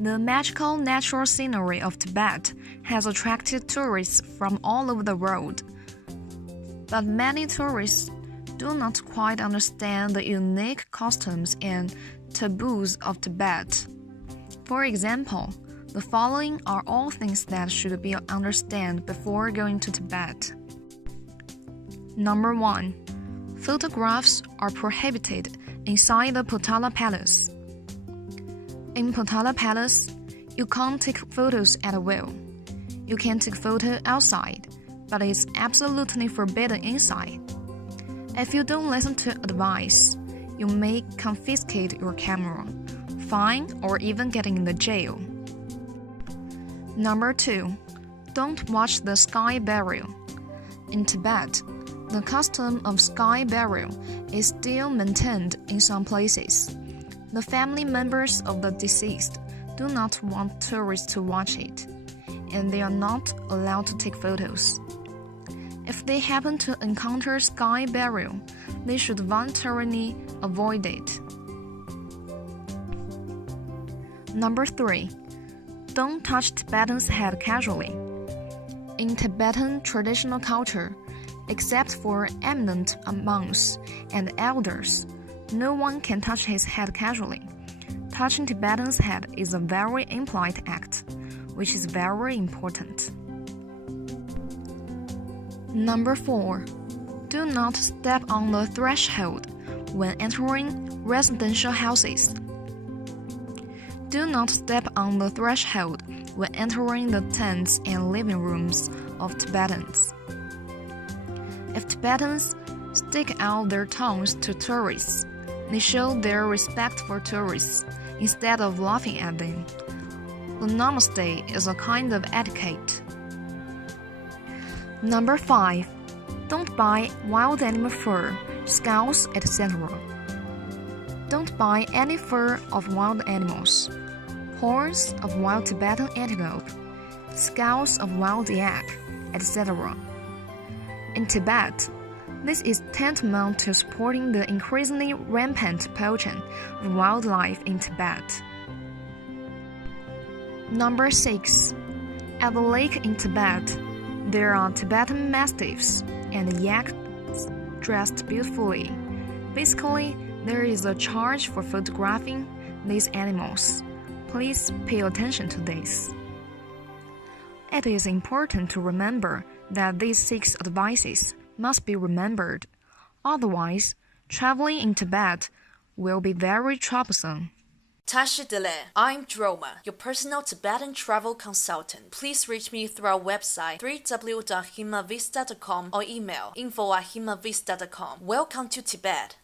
The magical natural scenery of Tibet has attracted tourists from all over the world. But many tourists do not quite understand the unique customs and taboos of Tibet. For example, the following are all things that should be understood before going to Tibet. Number 1. Photographs are prohibited inside the Potala Palace. In Potala Palace, you can't take photos at will. You can take photos outside, but it's absolutely forbidden inside. If you don't listen to advice, you may confiscate your camera, fine, or even get in the jail. Number 2. Don't watch the sky burial. In Tibet, the custom of sky burial is still maintained in some places. The family members of the deceased do not want tourists to watch it, and they are not allowed to take photos. If they happen to encounter sky burial, they should voluntarily avoid it. Number 3. Don't touch Tibetan's head casually. In Tibetan traditional culture, except for eminent monks and elders, no one can touch his head casually. Touching Tibetan's head is a very impolite act, which is very important. Number 4. Do not step on the threshold when entering residential houses. Do not step on the threshold when entering the tents and living rooms of Tibetans. If Tibetans stick out their tongues to tourists, they show their respect for tourists instead of laughing at them. The namaste is a kind of etiquette. Number 5. Don't buy wild animal fur, scalps, etc. Don't buy any fur of wild animals, horns of wild Tibetan antelope, scalps of wild yak, etc. In Tibet, this is tantamount to supporting the increasingly rampant poaching of wildlife in Tibet. Number 6. At the lake in Tibet, there are Tibetan mastiffs and yaks dressed beautifully. Basically, there is a charge for photographing these animals. Please pay attention to this. It is important to remember that these 6 advices must be remembered. Otherwise, traveling in Tibet will be very troublesome. Tashidele, I'm Droma, your personal Tibetan travel consultant. Please reach me through our website www.himavista.com or email info@himavista.com. Welcome to Tibet.